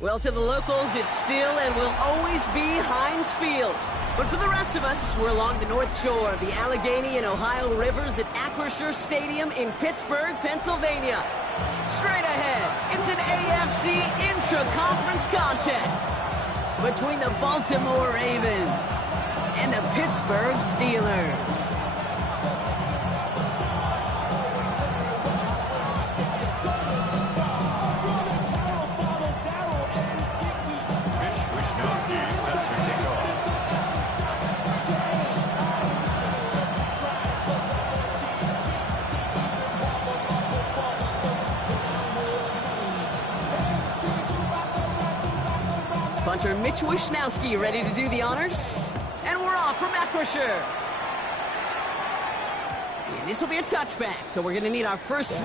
Well, to the locals, it's still and will always be Heinz Field. But for the rest of us, we're along the north shore of the Allegheny and Ohio rivers at Acrisure Stadium in Pittsburgh, Pennsylvania. Straight ahead, it's an AFC intra-conference contest between the Baltimore Ravens and the Pittsburgh Steelers. Punter Mitch Wishnowsky ready to do the honors. And we're off from Acrisure. And this will be a touchback, so we're going to need our first...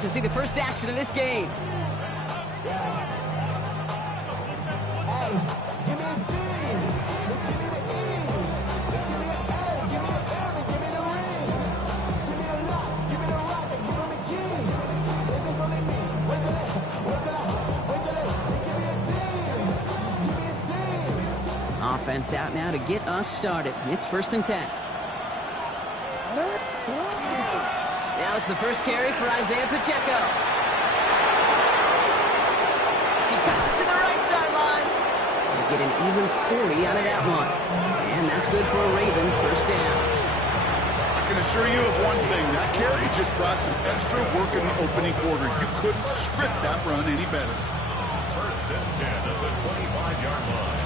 to see the first action of this game. Offense out now to get us started. It's 1st and 10. Now it's the first carry for Isaiah Pacheco. He cuts it to the right sideline. They get an even 40 out of that one. And that's good for a Ravens first down. I can assure you of one thing. That carry just brought some extra work in the opening quarter. You couldn't script that run any better. 1st and 10 at the 25-yard line.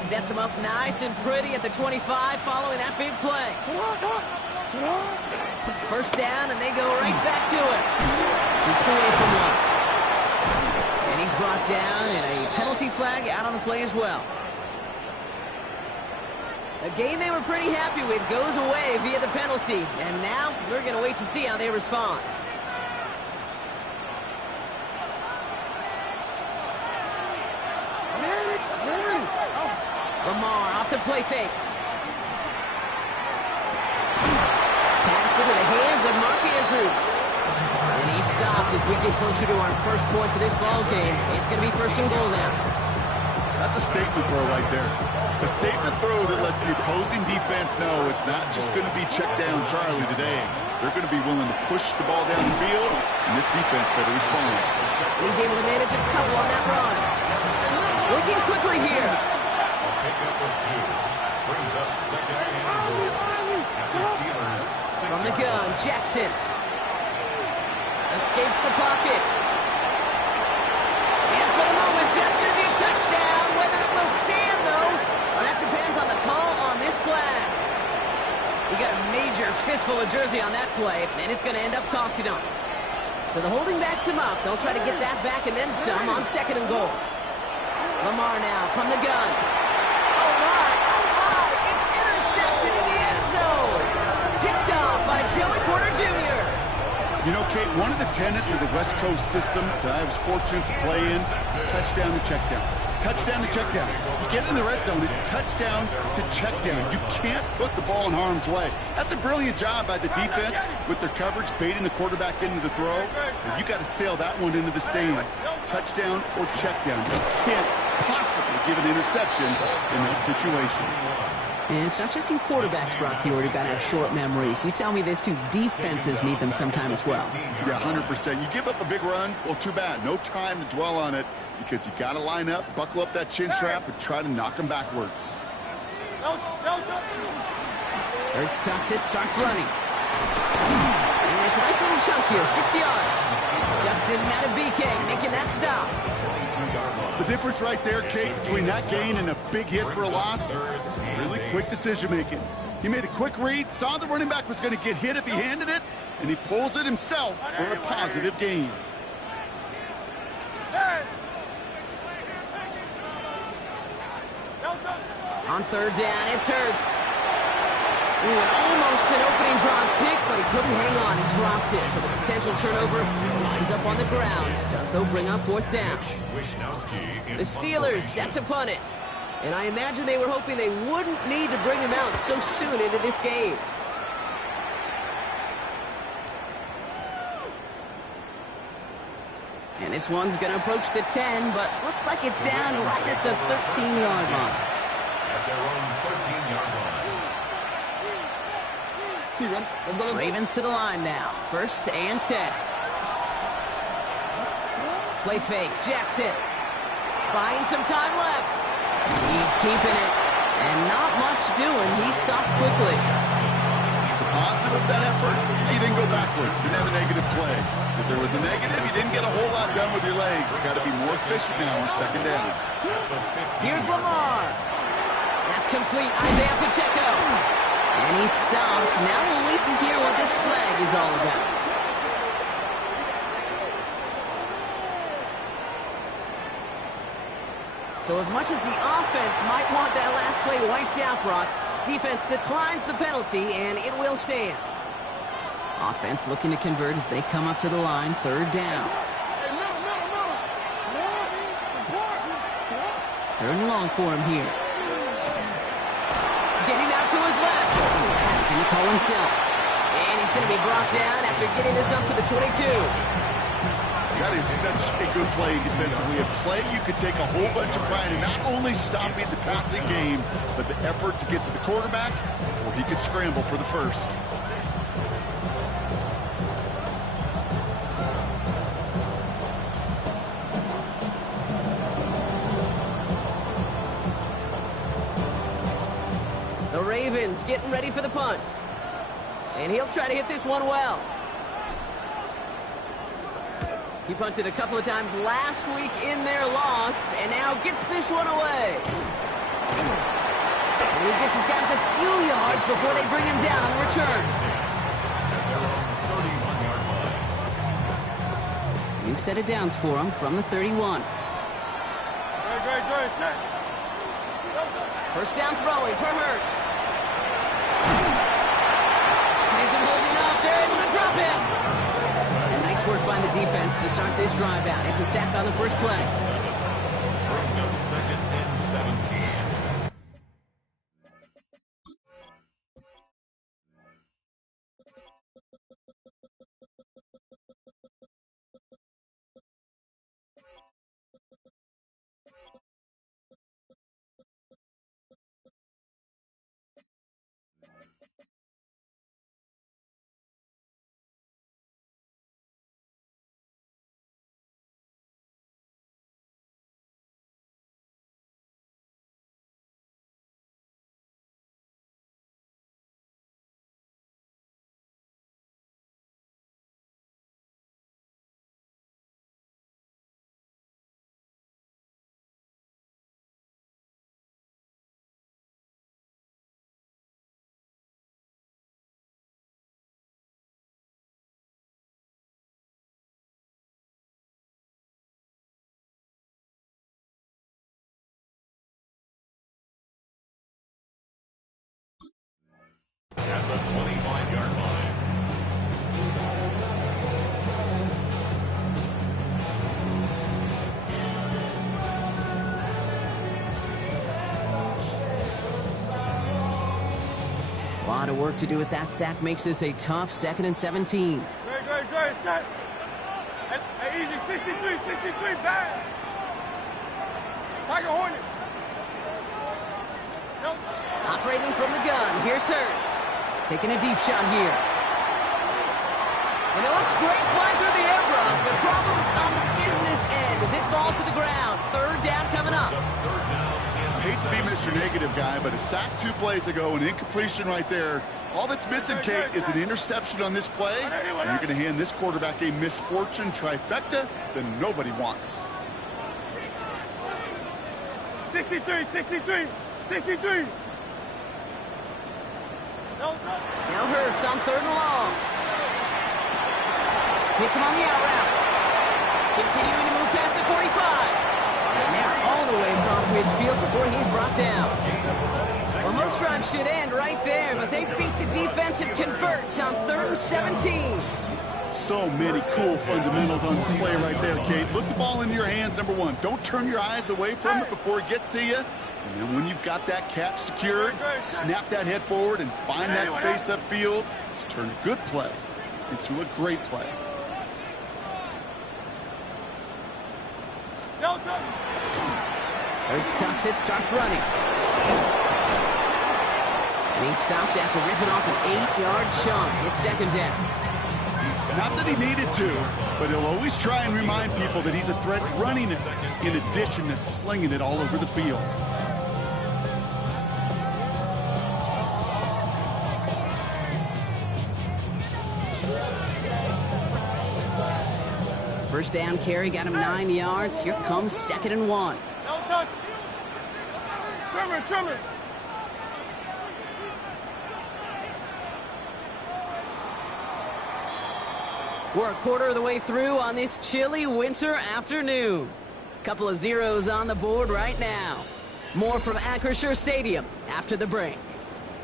Sets him up nice and pretty at the 25 following that big play. First down, and they go right back to it. 6 away from one. And he's brought down, and a penalty flag out on the play as well. A game they were pretty happy with goes away via the penalty. And now we're going to wait to see how they respond. Lamar off the play fake. Pass into the hands of Mark Andrews. And he's stopped as we get closer to our first point to this ball game. It's going to be 1st and goal now. That's a statement throw right there. A statement throw that lets the opposing defense know it's not just going to be check down Charlie today. They're going to be willing to push the ball down the field, and this defense better respond. He's able to manage a couple on that run. Working quickly here. Pickup of 2. Brings up 2nd and goal. At the Steelers' 6 From the gun, Jackson. Escapes the pocket. And for the moment, that's going to be a touchdown. Whether it will stand, though, well, that depends on the call on this flag. He got a major fistful of jersey on that play, and it's going to end up costing him. So the holding backs him up. They'll try to get that back and then some on 2nd and goal. Lamar now from the gun. Oh my, it's intercepted in the end zone. Picked off by Joey Porter Jr. You know, Kate, one of the tenets of the West Coast system that I was fortunate to play in, touchdown to check down. Touchdown to check down. You get in the red zone, it's touchdown to check down. You can't put the ball in harm's way. That's a brilliant job by the defense with their coverage, baiting the quarterback into the throw. But you got to sail that one into the stands. Touchdown or check down. You can't possibly give an interception in that situation. And it's not just you quarterbacks, Brock Hewitt, who got to have short memories. You tell me this too, defenses need them sometime as well. Yeah, 100%. You give up a big run, well, too bad. No time to dwell on it because you got to line up, buckle up that chin strap, and try to knock them backwards. Hurts tucks it, starts running. And it's a nice little chunk here, 6 yards. Justin Matabike making that stop. The difference right there, Kate, between that gain and a big hit for a loss is really quick decision-making. He made a quick read, saw the running back was going to get hit if he handed it, and he pulls it himself for a positive gain. On third down, it's Hurts. Ooh, almost an opening drop pick, but he couldn't hang on and dropped it. So the potential turnover lines up on the ground. Does, though, bring up fourth down. The Steelers set to punt it. And I imagine they were hoping they wouldn't need to bring him out so soon into this game. And this one's going to approach the 10, but looks like it's down right at the 13-yard line. At their own 13-yard line. Ravens to the line now. First and 10. Play fake. Jackson. Buying some time left. He's keeping it. And not much doing. He stopped quickly. The positive of that effort, he didn't go backwards. Didn't have a negative play. If there was a negative, you didn't get a whole lot done with your legs. Got to be more efficient now on second down. Here's Lamar. That's complete. Isaiah Pacheco. And he's stopped. Now we'll wait to hear what this flag is all about. So as much as the offense might want that last play wiped out, Brock, defense declines the penalty, and it will stand. Offense looking to convert as they come up to the line, third down. Third and long for him here. Getting out to his left. Can he call himself? And he's going to be brought down after getting this up to the 22. That is such a good play defensively. A play you could take a whole bunch of pride in, not only stopping the passing game, but the effort to get to the quarterback before he could scramble for the first. The Ravens getting ready for the punt. And he'll try to hit this one well. He punted a couple of times last week in their loss, and now gets this one away. And he gets his guys a few yards before they bring him down on the return. New set of downs for him from the 31. First down throwing for Hurts. Isn't holding up. They're able to drop him. And nice work by the defense to start this drive out. It's a sack on the first play. Brings up second and 17. At the 25-yard line. A lot of work to do as that sack makes this a tough second and 17. Great, set. That's easy, 63, bad. Tiger Hornet. Nope. Operating from the gun, here's Hurts. Taking a deep shot here. And it looks great flying through the air, bro. The problem's on the business end as it falls to the ground. Third down coming up. Hate to be Mr. Negative guy, but a sack 2 plays ago, an incompletion right there. All that's missing, Kate, is an interception on this play, and you're going to hand this quarterback a misfortune trifecta that nobody wants. 63, 63, 63. Now Hurts on 3rd and long. Hits him on the out route. Continuing to move past the 45. And they're all the way across midfield before he's brought down. Well, most drives should end right there, but they beat the defense and convert on 3rd and 17. So many cool fundamentals on display right there, Kate. Look the ball into your hands, number one. Don't turn your eyes away from it before it gets to you. And then when you've got that catch secured, snap that head forward and find that space upfield to turn a good play into a great play. Hurts tucks it, starts running. And he's stopped after ripping off an 8-yard chunk. It's 2nd down. Not that he needed to, but he'll always try and remind people that he's a threat running it in addition to slinging it all over the field. First down carry got him 9 yards. Here comes 2nd and 1. Trimmer. We're a quarter of the way through on this chilly winter afternoon. Couple of zeros on the board right now. More from Acrisure Stadium after the break.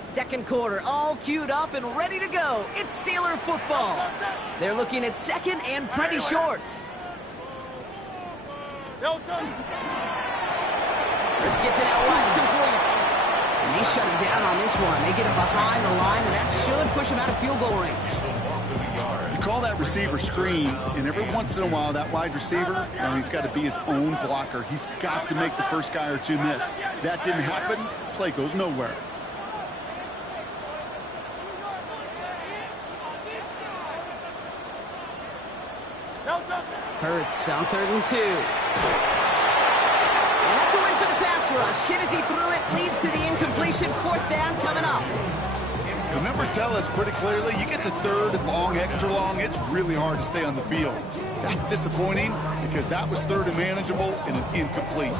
2nd quarter all queued up and ready to go. It's Steeler football. They're looking at 2nd and pretty short. Let's gets it out wide, complete. And they shut it down on this one. They get it behind the line, and that should push them out of field goal range. You call that receiver screen, and every once in a while, that wide receiver, he's got to be his own blocker. He's got to make the first guy or two miss. That didn't happen. Play goes nowhere. Hurts on 3rd and 2. And that's a win for the pass rush. Hit as he threw it, leads to the incompletion. 4th down coming up. The numbers tell us pretty clearly, you get to 3rd and long, extra long, it's really hard to stay on the field. That's disappointing because that was 3rd and manageable and an incomplete.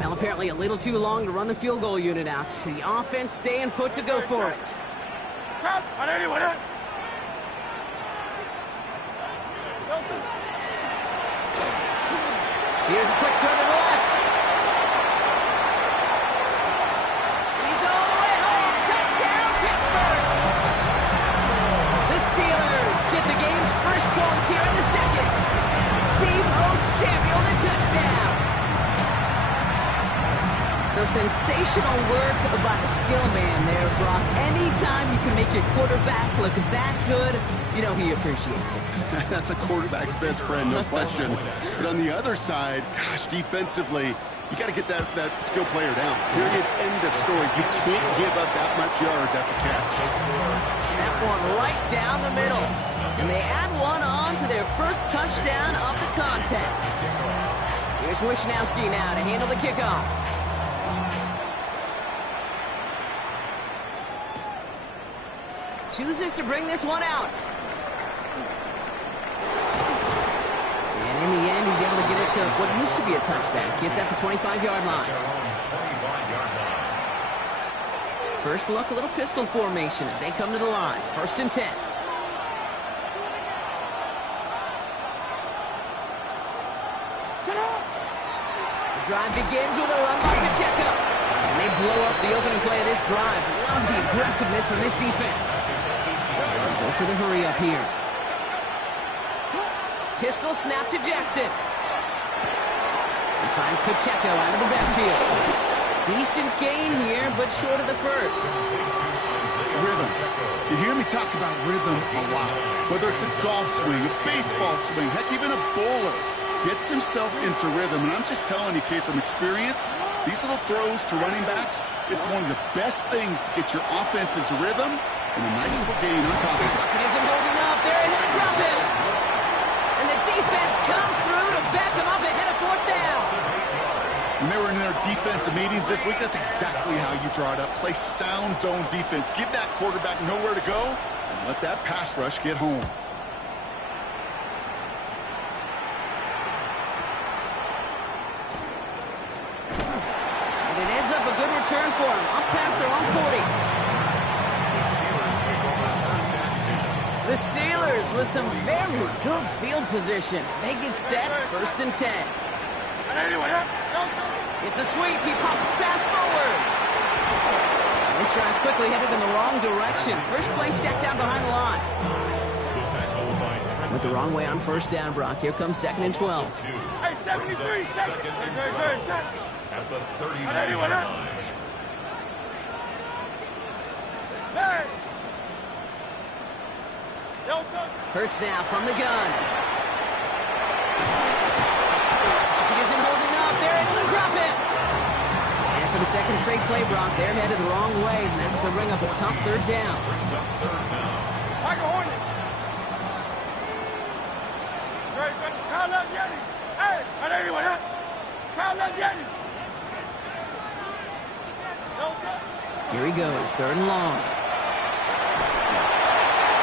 Well, apparently a little too long to run the field goal unit out. The offense staying put to go for it. Here's a quick throw to the left. And he's all the way home. Touchdown, Pittsburgh. The Steelers get the game's first points here in the 2nd. Deebo Samuel, the touchdown. So sensational work by the skill man there, Brock. Anytime you can make your quarterback look that good, you know he appreciates it. That's a quarterback's best friend, no question. But on the other side, gosh, defensively, you got to get that skill player down. Period, end of story. You can't give up that much yards after catch. That one right down the middle. And they add one on to their first touchdown of the contest. Here's Wishnowski now to handle the kickoff. Chooses to bring this one out. And in the end, he's able to get it to what used to be a touchback. It's at the 25-yard line. First look, a little pistol formation as they come to the line. 1st and 10. The drive begins with a run by Pacheco. And they blow up the opening play of this drive. Love the aggressiveness from this defense. Goes to the hurry up here. Pistol snap to Jackson. He finds Pacheco out of the backfield. Decent gain here, but short of the first. Rhythm. You hear me talk about rhythm a lot. Whether it's a golf swing, a baseball swing, heck, even a bowler gets himself into rhythm. And I'm just telling you, Kate, from experience, these little throws to running backs, it's one of the best things to get your offense into rhythm and a nice little gain on top of it. It isn't holding up. They're able to drop him. And the defensive meetings this week, that's exactly how you draw it up. Play sound zone defense. Give that quarterback nowhere to go, and let that pass rush get home. And it ends up a good return for him. Up past their own 40. The Steelers with some very good field position as they get set, 1st and 10. It's a sweep. He pops the pass forward. And this drive's quickly headed in the wrong direction. First play set down behind the line. Went the wrong way on 1st down, Brock. Here comes 2nd and 12. Hey, 73, at the 39 line. Hey! Hurts now from the gun. He isn't holding up. They're able to drop it. And for the second straight play, Brock, they're headed the wrong way, and that's going to bring up a tough 3rd down. Here he goes, 3rd and long.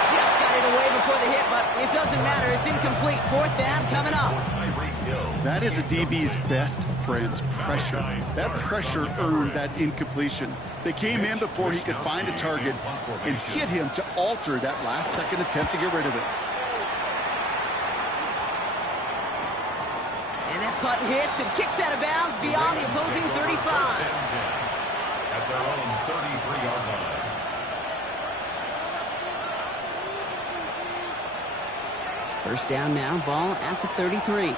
Just got it away before the hit, but it doesn't matter. It's incomplete. 4th down coming up. That is a DB's best friend, pressure. That pressure earned that incompletion. They came in before he could find a target and hit him to alter that last-second attempt to get rid of it. And that punt hits and kicks out of bounds beyond the opposing 35. At their own 33-yard line. First down now, ball at the 33.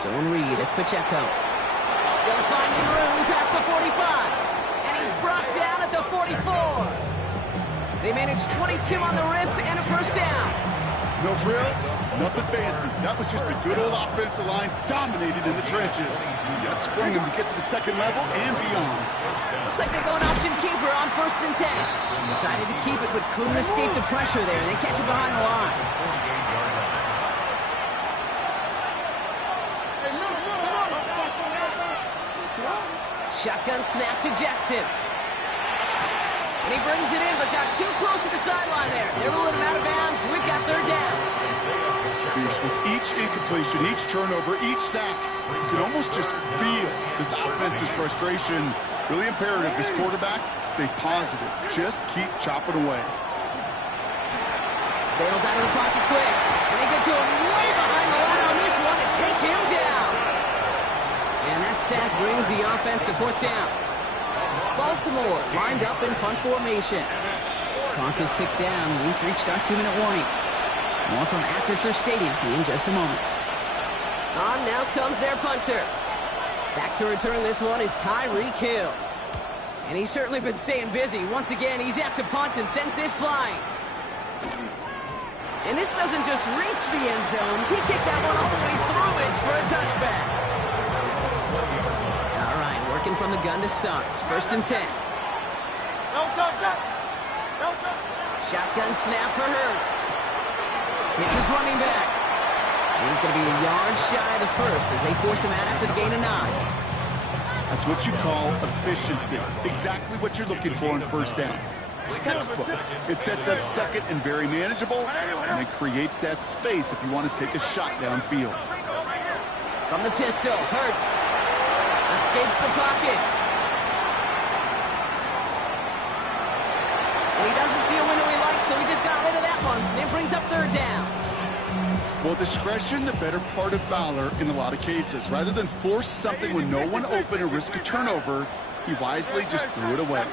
Zone read, it's Pacheco. Still finding room past the 45. And he's brought down at the 44. They managed 22 on the rip and a 1st down. No frills, nothing fancy. That was just a good old offensive line dominated in the trenches. That sprung him to get to the 2nd level and beyond. Looks like they're going option keeper on 1st and 10. Decided to keep it, but couldn't escape the pressure there. They catch it behind the line. Shotgun snap to Jackson. And he brings it in, but got too close to the sideline there. They ruled him out of bounds. We've got 3rd down. Pierce, with each incompletion, each turnover, each sack, you can almost just feel this offense's frustration. Really imperative, this quarterback, stay positive. Just keep chopping away. Bails out of the pocket quick. And they get to him way behind the line on this one and take him down. And that sack brings the offense to 4th down. Baltimore lined up in punt formation. Clock is ticked down. We've reached our 2-minute warning. More from Acrisure Stadium in just a moment. On now comes their punter. Back to return this one is Tyreek Hill. And he's certainly been staying busy. Once again, he's out to punt and sends this flying. And this doesn't just reach the end zone. He kicked that one all the way through it for a touchback. All right, working from the gun to start. 1st and 10. Shotgun snap for Hurts. It's his running back. And he's going to be a yard shy of the 1st as they force him out after the gain of 9. That's what you call efficiency. Exactly what you're looking for in 1st down. Textbook. It sets up 2nd and very manageable, and it creates that space if you want to take a shot downfield. From the pistol, Hurts escapes the pocket. And he doesn't see a window he likes, so he just got rid of that one. It brings up 3rd down. Well, discretion, the better part of valor in a lot of cases. Rather than force something with no one open and risk a turnover, he wisely just threw it away.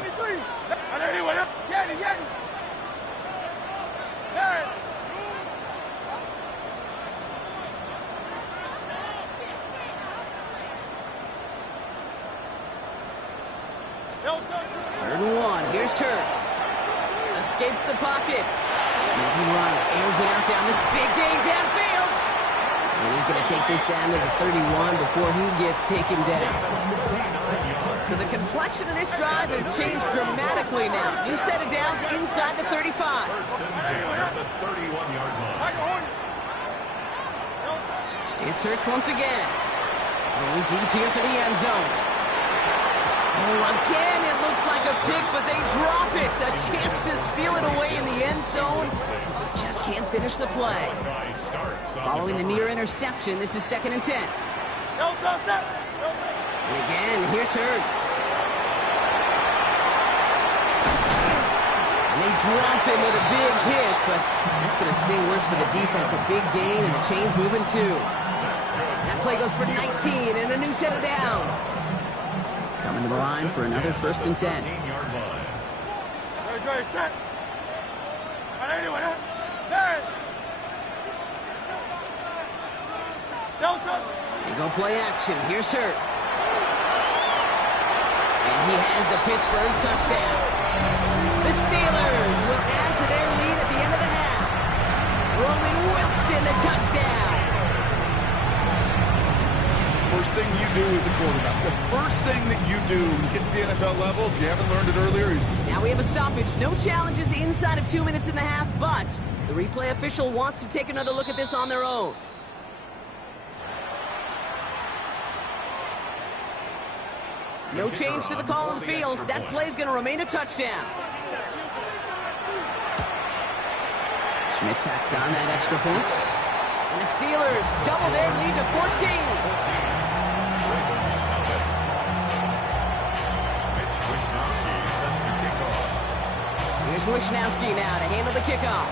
Third and 1. Here's Hurts. Escapes the pocket. Moving right. Airs it out down this big game downfield. And he's going to take this down to the 31 before he gets taken down. So the complexion of this drive has changed dramatically now. New set of downs inside the 35. The 31-yard line. It's Hurts once again. Going deep here for the end zone. Oh, again, it looks like a pick, but they drop it. A chance to steal it away in the end zone. Just can't finish the play. Following the near interception, this is 2nd and 10. And again, here's Hurts. And they drop him with a big hit, but that's going to sting worse for the defense. A big gain, and the chain's moving too. That play goes for 19 and a new set of downs. Coming to the line for another 1st and 10. They go play action. Here's Hurts. And he has the Pittsburgh touchdown. The Steelers will add to their lead at the end of the half. Roman Wilson, the touchdown. First thing you do as a quarterback, the first thing that you do when you get to the NFL level, if you haven't learned it earlier, is... Now we have a stoppage. No challenges inside of 2 minutes and a half, but the replay official wants to take another look at this on their own. No change to the call on the field. That play's going to remain a touchdown. Schmidt tacks on that extra point. And the Steelers double their lead to 14. Here's Wishnowski now to handle the kickoff.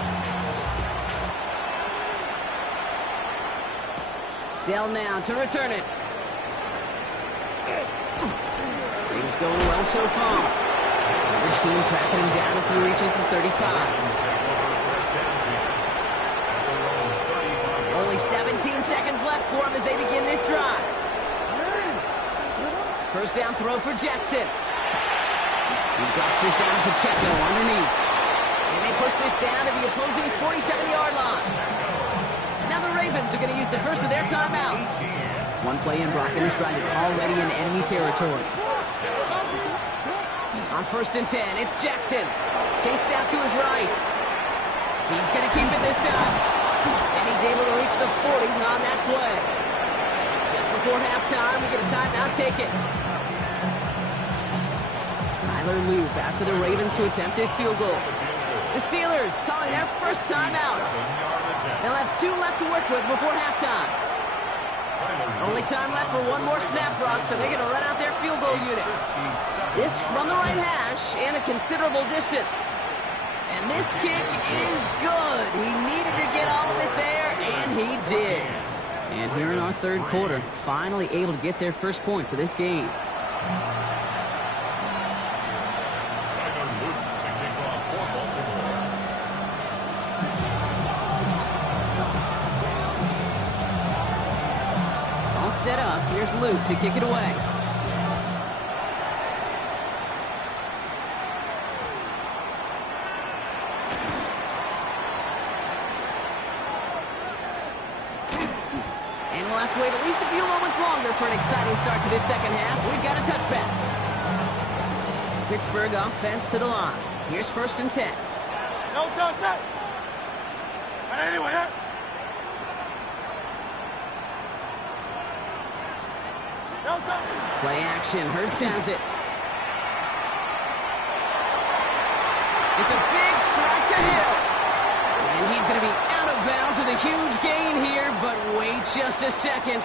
Dell now to return it. Things going well so far. Which team tracking him down as he reaches the 35. Only 17 seconds left for him as they begin this drive. First down throw for Jackson. He drops this down to Pacheco underneath. And they push this down to the opposing 47-yard line. Now the Ravens are going to use the first of their timeouts. One play in, Brock, and this drive is already in enemy territory. On 1st and 10, it's Jackson. Chased out to his right. He's going to keep it this time. And he's able to reach the 40 on that play. Just before halftime, we get a timeout taken. Tyler Loop after the Ravens to attempt this field goal. The Steelers calling their first timeout. They'll have 2 left to work with before halftime. Only time left for one more snap, Brock, so they're going to run out their field goal unit. This from the right hash and a considerable distance. And this kick is good. He needed to get all of it there, and he did. And here in our 3rd quarter, finally able to get their first points of this game. Set up. Here's Luke to kick it away. And we'll have to wait at least a few moments longer for an exciting start to this second half. We've got a touchback. Pittsburgh offense to the line. Here's 1st and 10. No touchdown. And anyway, play action. Hurts has it. It's a big strike to Hill. And he's going to be out of bounds with a huge gain here, but wait just a second.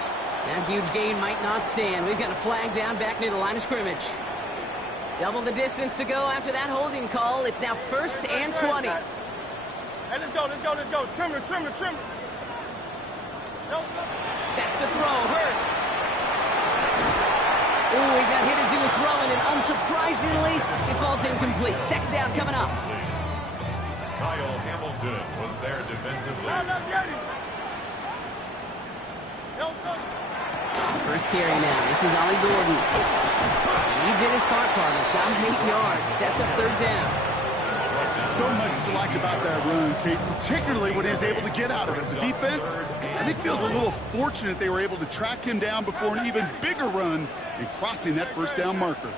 That huge gain might not stand. We've got a flag down back near the line of scrimmage. Double the distance to go after that holding call. It's now 1st and 20. Hey, let's go. Trimmer. Back to throw. Hurts. Ooh, he got hit as he was throwing, and unsurprisingly, it falls incomplete. 2nd down coming up. Kyle Hamilton was there defensively. First carry now. This is Ollie Gordon. He did his part, partner. Got him 8 yards. Sets up 3rd down. So much to like about that run, Kate, particularly what he was able to get out of it. The defense, I think, feels a little fortunate they were able to track him down before an even bigger run and crossing that 1st down marker.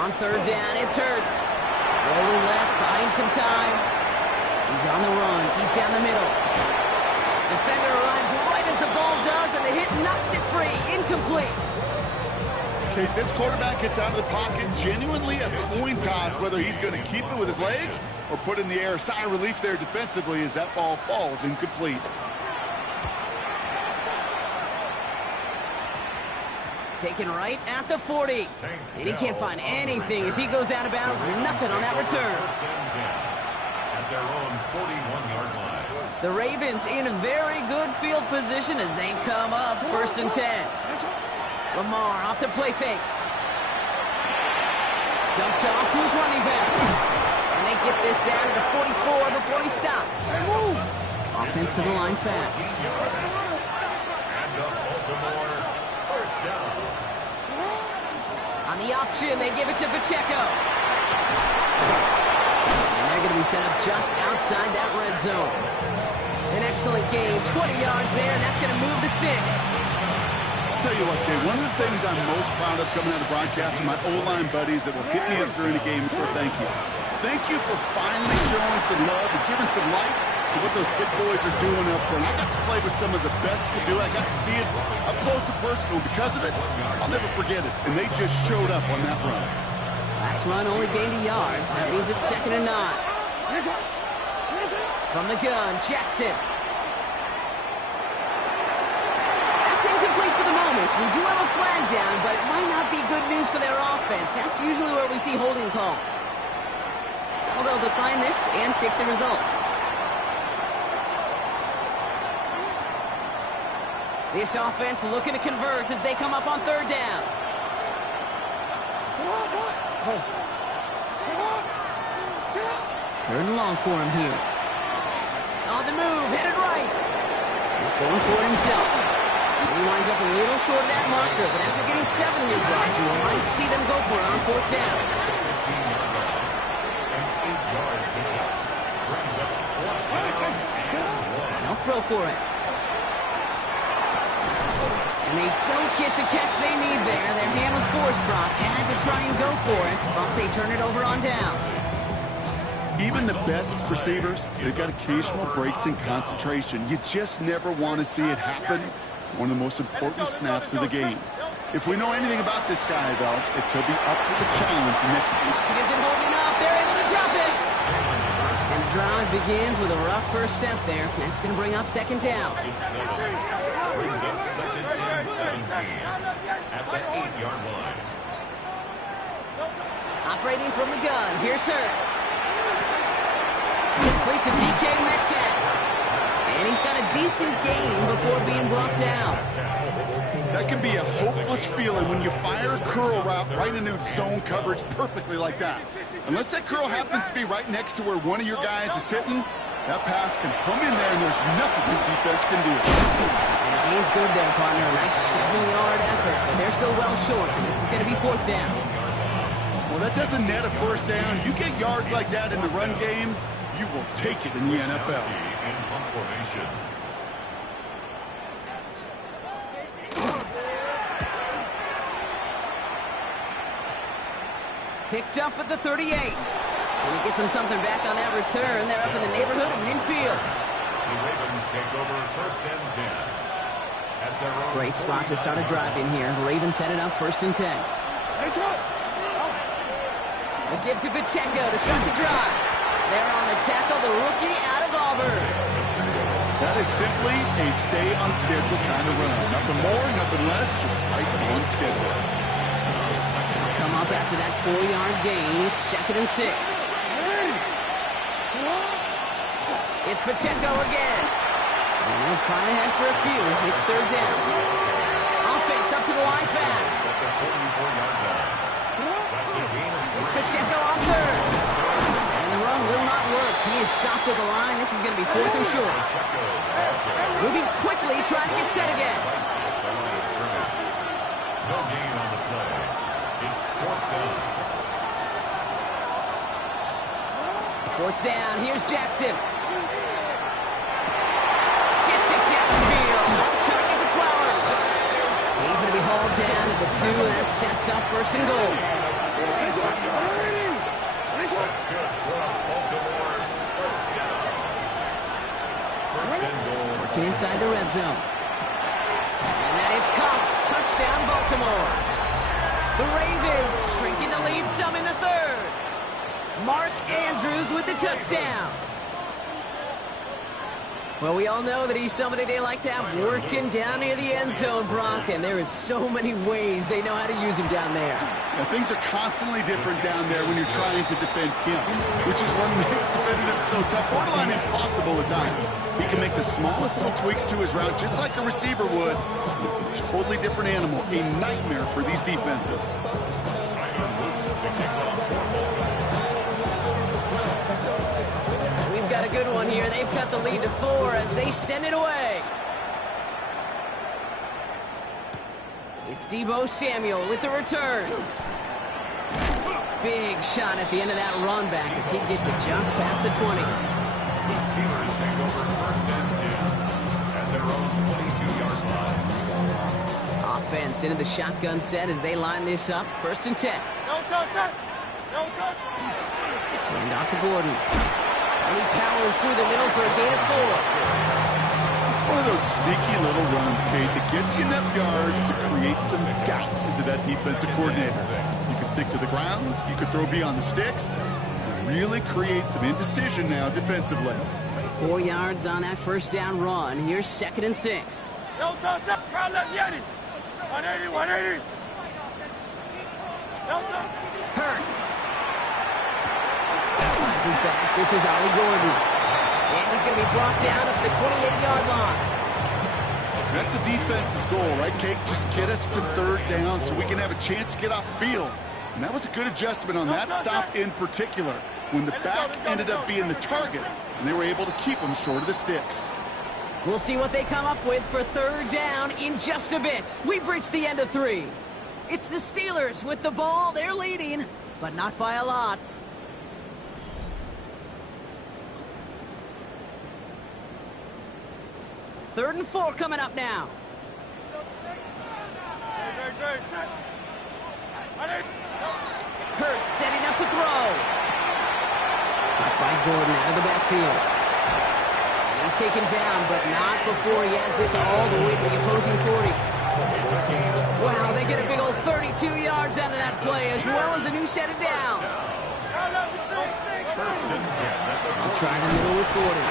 On 3rd down, it's Hurts. Rolling left, buying some time. He's on the run, deep down the middle. Defender arrives right as the ball does, and the hit knocks it free. Incomplete. Okay, this quarterback gets out of the pocket, genuinely a coin toss whether he's going to keep it with his legs or put it in the air. Sigh of relief there defensively as that ball falls incomplete. Taken right at the 40. And he can't find anything as he goes out of bounds. Nothing on that return. At their own 41-yard line. The Ravens in a very good field position as they come up 1st and 10. Lamar off the play fake. Dumped off to his running back. And they get this down to the 44 before he stopped. Offense to the line fast. And the Baltimore first down. On the option, they give it to Pacheco. And they're going to be set up just outside that red zone. An excellent game, 20 yards there, and that's going to move the sticks. I'll tell you what, Kay, one of the things I'm most proud of coming out of broadcasting, my O-line buddies that will hit me up during the game and say thank you. Thank you for finally showing some love and giving some light to what those big boys are doing up front. I got to play with some of the best to do it. I got to see it up close and personal. Because of it, I'll never forget it. And they just showed up on that run. Last run only gained a yard. That means it's 2nd and 9. From the gun, Jackson. That's incomplete for the moment. We do have a flag down, but it might not be good news for their offense. That's usually where we see holding calls. So they'll decline this and take the results. This offense looking to convert as they come up on 3rd down. 3rd and long for him here. On the move, headed right. He's going for it himself. He winds up a little short of that marker, but after getting 7 years block, we might see them go for it on 4th down. They'll throw for it. And they don't get the catch they need there. Their hand was forced, Brock. Had to try and go for it, but they turn it over on downs. Even the best receivers, they've got occasional breaks in concentration. You just never want to see it happen. One of the most important snaps of the game. If we know anything about this guy, though, it's he'll be up for the challenge next week. He isn't holding up. They're able to drop it. And the drive begins with a rough first step there. That's going to bring up 2nd down. Brings up 2nd and 17 at the 8-yard line. Operating from the gun. Here's Hurts. Complete to DK Metcalf. And he's got a decent gain before being brought down. That can be a hopeless feeling when you fire a curl route right into zone coverage perfectly like that. Unless that curl happens to be right next to where one of your guys is sitting, that pass can come in there and there's nothing this defense can do. And the gain's good there, partner. A nice 7-yard effort, but they're still well short, and this is going to be 4th down. Well, that doesn't net a 1st down. You get yards like that in the run game, you will take it in the NFL. In punt formation. Picked up at the 38. And he gets him something back on that return. They're up in the neighborhood of midfield. The Ravens take over 1st and 10. At their own Great spot to start a drive in here. The Ravens set it up 1st and 10. It gives to Pacheco to start the drive. There on the tackle, the rookie out of Auburn. That is simply a stay-on-schedule kind of run. Nothing more, nothing less, just right on schedule. Come up after that 4-yard gain. It's 2nd and 6. It's Pacheco again. And they'll find ahead for a few. It's 3rd down. Offense up to the line fast. at the 44-yard line. That's a gain of 3. It's Pacheco on 3rd. And the run will not work. He is stopped at the line. This is going to be 4th and short. Moving quickly, trying to get set again. No gain on the play. It's 4th down. 4th down. Here's Jackson. Gets it downfield. On target to Flowers. He's going to be hauled down at the 2, and that sets up 1st and goal. That's good for Baltimore. 1st down. 1st and goal. Working inside the red zone. And that is Cox. Touchdown, Baltimore. The Ravens shrinking the lead some in the third. Mark Andrews with the touchdown. Well, we all know that he's somebody they like to have working down near the end zone, Brock, and there is so many ways they know how to use him down there. Yeah, things are constantly different down there when you're trying to defend him, which is what makes defending him so tough, borderline impossible at times. He can make the smallest little tweaks to his route just like a receiver would. It's a totally different animal, a nightmare for these defenses. Got a good one here. They've cut the lead to 4 as they send it away. It's Deebo Samuel with the return. Big shot at the end of that run back as he gets it just past the 20. The Steelers take over first and 10 at their own 22-yard line. Offense into the shotgun set as they line this up. First and 10. No touch, set. No touch. And off to Gordon. And he powers through the middle for a gain of 4. It's one of those sneaky little runs, Kate, that gets you enough yards to create some doubt into that defensive coordinator. You can stick to the ground, you can throw beyond the sticks, and really create some indecision now defensively. 4 yards on that first down run. Here's 2nd and 6. No touch, set. Crowd left, Yeti. 180, 180. No touch. Hurts. Finds his back. This is Ollie Gordon. And he's going to be brought down at the 28-yard line. That's a defense's goal, right, Kate? Just get us to 3rd down so we can have a chance to get off the field. And that was a good adjustment on that stop in particular, when the back ended up being the target, and they were able to keep him short of the sticks. We'll see what they come up with for 3rd down in just a bit. We've reached the end of 3. It's the Steelers with the ball. They're leading, but not by a lot. Third and 4 coming up now. Hurts setting up to throw. Caught by Gordon out of the backfield. He's taken down, but not before he has this all the way to the opposing 40. Wow, they get a big old 32 yards out of that play, as well as a new set of downs. I'll try the middle with Gordon.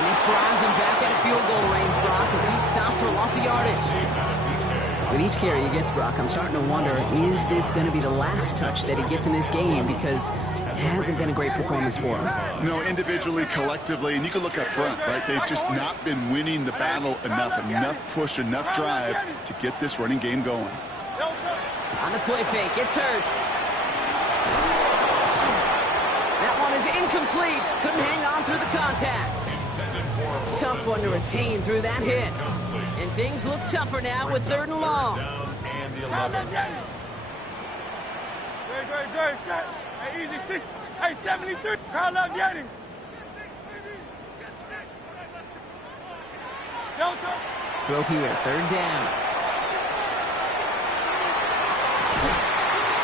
And this drives him back at a field goal range, Brock, as he's stopped for loss of yardage. With each carry he gets, Brock, I'm starting to wonder, is this going to be the last touch that he gets in this game? Because it hasn't been a great performance for him. No, individually, collectively, and you can look up front, right? They've just not been winning the battle enough push, enough drive to get this running game going. On the play fake, it's Hurts. That one is incomplete. Couldn't hang on through the contact. Tough one to retain through that hit. And things look tougher now with 3rd and long. And the 11. Great, set. Hey, easy, 6. Hey, 73. Crowd left, Yeti. No touch. Throw here, 3rd down.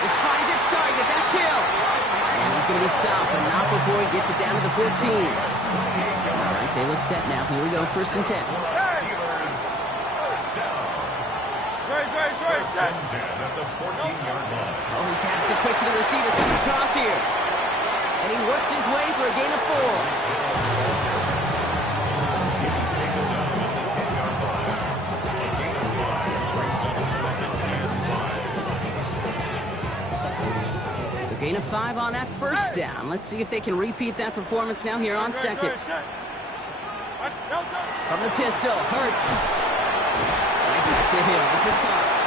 This finds its target, that's Hill. And he's going to be stopped, but not before he gets it down to the 14. All right, they look set now. Here we go, 1st and 10. Great, set. 10 at the 14-yard line. Oh, he taps it quick to the receiver coming across here. And he works his way for a gain of 4. So gain of 5 on that first down. Let's see if they can repeat that performance now here on 2nd. From the pistol, Hurts. Right back to him. This is caught.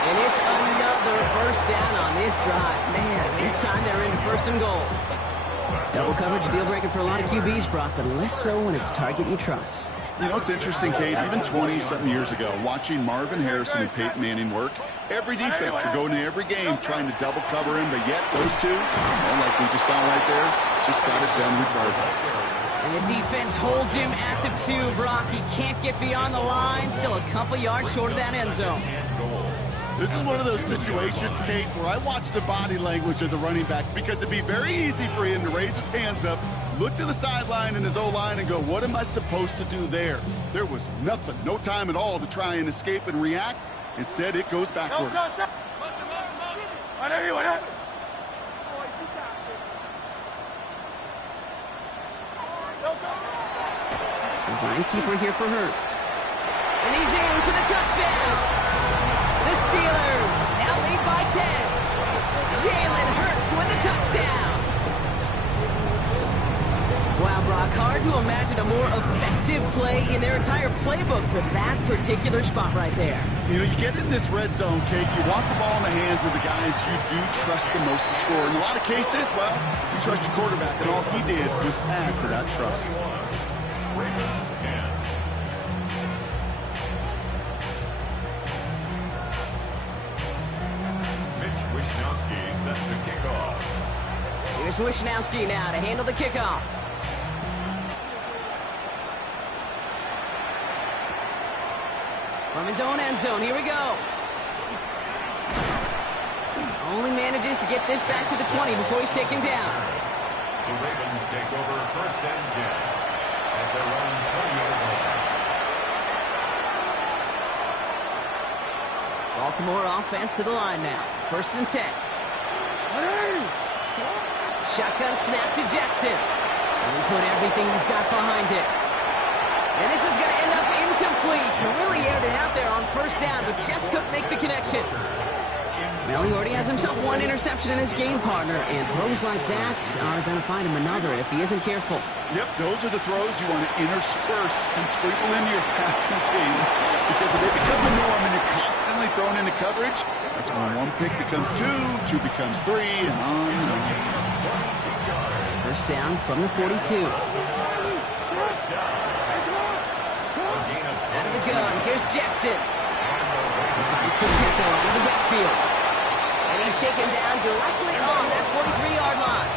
And it's another first down on this drive. Man, this time they're into 1st and goal. Double coverage, deal breaker for a lot of QBs, Brock, but less so when it's a target you trust. You know, it's interesting, Kate, even 20-something years ago, watching Marvin Harrison and Peyton Manning work, every defense would go into every game trying to double cover him, but yet those two, like we just saw right there, just got it done regardless. And the defense holds him at the 2, Brock. He can't get beyond the line, still a couple yards short of that end zone. This is one of those situations, Kate, where I watch the body language of the running back because it'd be very easy for him to raise his hands up, look to the sideline in his O-line and go, what am I supposed to do there? There was nothing, no time at all to try and escape and react. Instead, it goes backwards. Design keeper here for Hurts. And he's in for the touchdown. The Steelers now lead by 10. Jalen Hurts with the touchdown. Wow, Brock, hard to imagine a more effective play in their entire playbook for that particular spot right there. You know, you get in this red zone, Kate, you want the ball in the hands of the guys you do trust the most to score. In a lot of cases, well, you trust your quarterback, and all he did was add to that trust. Ravens 10. Mitch Wishnowsky set to kick off. Here's Wishnowsky now to handle the kickoff. From his own end zone, here we go. Only manages to get this back to the 20 before he's taken down. The Ravens take over first and 10 at their own 20-yard line. Baltimore offense to the line now. First and 10. Shotgun snap to Jackson. And he put everything he's got behind it. And this is going to end up incomplete. He really aired it out there on first down, but just couldn't make the connection. Well, he already has himself one interception in his game, partner, and throws like that are going to find him another if he isn't careful. Yep, those are the throws you want to intersperse and sprinkle into your passing game, because if they become the norm and you're constantly thrown into coverage, that's when one pick becomes two becomes three, and on and on. First down from the 42. Out of the gun, here's Jackson. He finds Pacheco out of the backfield. And he's taken down directly on that 43-yard line.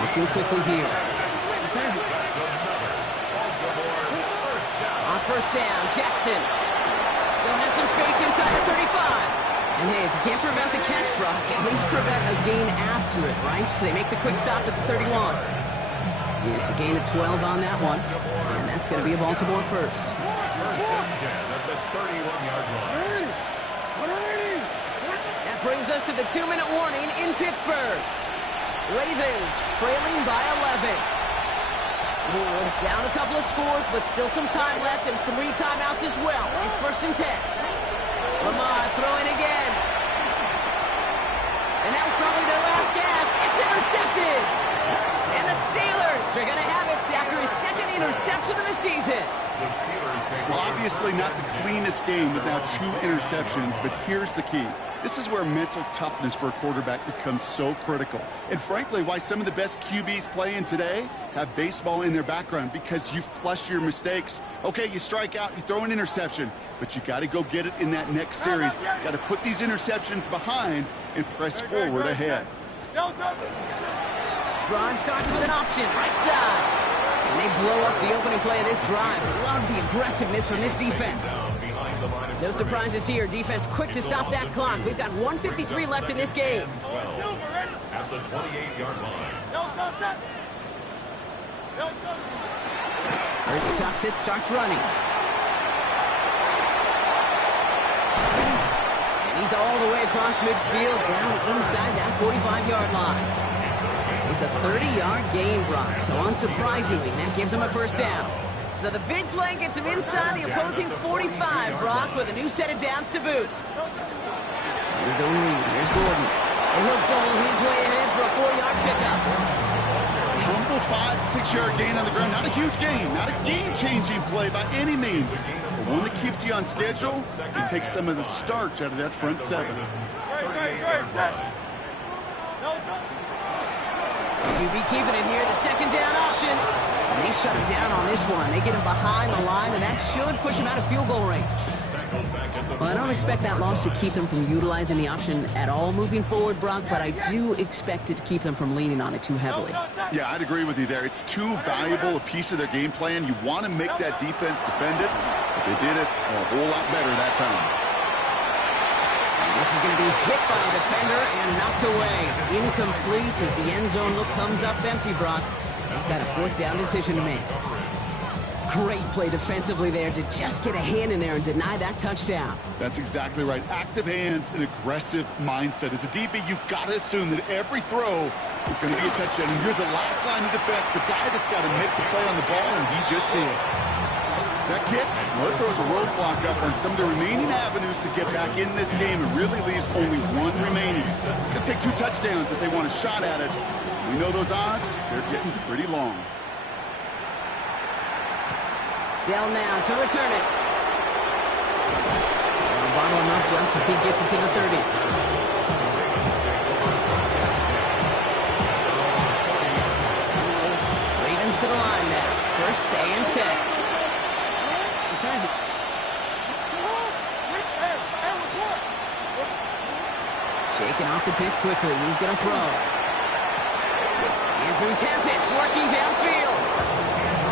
Looking quickly here. On first down, Jackson still has some space inside the 35. And hey, if you can't prevent the catch, Brock, at least prevent a gain after it, right? So they make the quick stop at the 31. Yeah, it's a gain of 12 on that one. And that's going to be a Baltimore first. First and 10 at the 31-yard line. That brings us to the 2-minute warning in Pittsburgh. Ravens trailing by 11. Down a couple of scores, but still some time left and 3 timeouts as well. It's first and 10. Lamar throwing again. And that was probably their last gasp. It's intercepted. And the Steelers are going to have it after his second interception of the season. Well, obviously not the cleanest game with now 2 interceptions, but here's the key. This is where mental toughness for a quarterback becomes so critical. And frankly, why some of the best QBs playing today have baseball in their background, because you flush your mistakes. Okay, you strike out, you throw an interception, but you got to go get it in that next series. You got to put these interceptions behind and press forward ahead. Drive starts with an option, right side. And they blow up the opening play of this drive. Love the aggressiveness from this defense. No surprises here. Defense quick to stop that clock. We've got 1:53 left in this game. At the 28-yard line. Hurts tucks it, starts running. And he's all the way across midfield, down inside that 45-yard line. It's a 30-yard gain, Brock, so unsurprisingly, that gives him a first down. So the big play gets him inside the opposing 45, Brock, with a new set of downs to boot. His own read, here's Gordon. And he'll bowl his way ahead for a 4-yard pickup. Humble 5-6-yard gain on the ground. Not a huge gain, not a game-changing play by any means, but one that keeps you on schedule and takes some of the starch out of that front 7. QB keeping it here, the second down option. And they shut him down on this one. They get him behind the line, and that should push him out of field goal range. Well, I don't expect that loss to keep them from utilizing the option at all moving forward, Brock, but I do expect it to keep them from leaning on it too heavily. Yeah, I'd agree with you there. It's too valuable a piece of their game plan. You want to make that defense defend it, but they did it a whole lot better that time. is going to be hit by a defender and knocked away. Incomplete as the end zone look comes up empty, Brock. They've got a fourth down decision to make. Great play defensively there to just get a hand in there and deny that touchdown. That's exactly right. Active hands and aggressive mindset. As a DB, you've got to assume that every throw is going to be a touchdown. And you're the last line of defense, the guy that's got to make the play on the ball, and he just did. That kick, well, it throws a roadblock up on some of the remaining avenues to get back in this game. It really leaves only one remaining. It's going to take 2 touchdowns if they want a shot at it. We know those odds, they're getting pretty long. Dell now to return it. They'll bottle him up just as he gets it to the 30. Ravens to the line now. First and 10. Shaking off the pick quickly. He's going to throw. Andrews has it. Working downfield.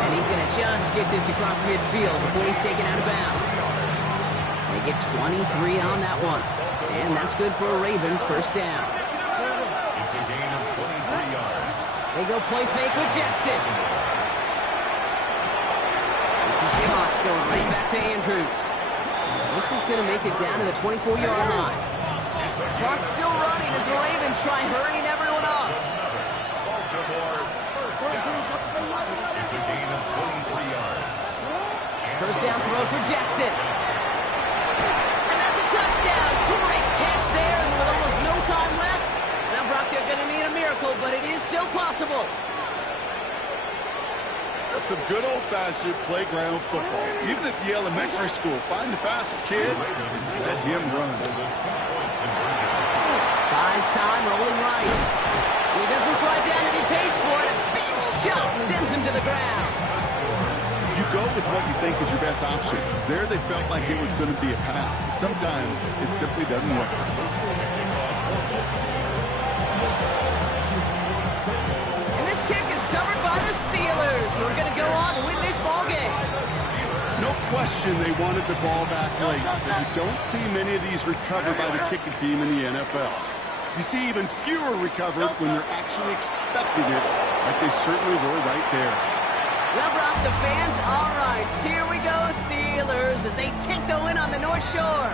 And he's going to just get this across midfield before he's taken out of bounds. They get 23 on that one. And that's good for a Ravens first down. It's a gain of 23 yards. They go play fake with Jackson. This is Cox going right back to Andrews. This is going to make it down to the 24-yard line. Clock's still running as the Ravens try hurrying everyone up. Baltimore first down. It's a gain of 23 yards. First down throw for Jackson. And that's a touchdown. Great catch there, and with almost no time left. Now, Brock, they're going to need a miracle, but it is still possible. That's some good old-fashioned playground football. Even at the elementary school, find the fastest kid and let him run. Buys time, rolling right. He doesn't slide down and he pays for it. A big shot sends him to the ground. You go with what you think is your best option. There they felt like it was going to be a pass, but sometimes it simply doesn't work. And this kick is covered by the Steelers, who are going to go on and win this ball game. No question they wanted the ball back late, but you don't see many of these recovered by the kicking team in the NFL. You see even fewer recovered when they're actually expecting it, like they certainly were right there. Well, Brock, the fans, all right, here we go, Steelers, as they take the win on the North Shore.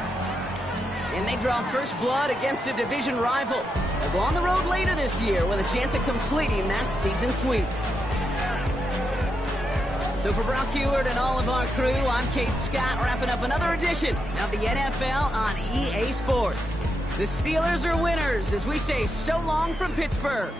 And they draw first blood against a division rival. They'll go on the road later this year with a chance at completing that season sweep. So for Brock Heward and all of our crew, I'm Kate Scott, wrapping up another edition of the NFL on EA Sports. The Steelers are winners as we say so long from Pittsburgh.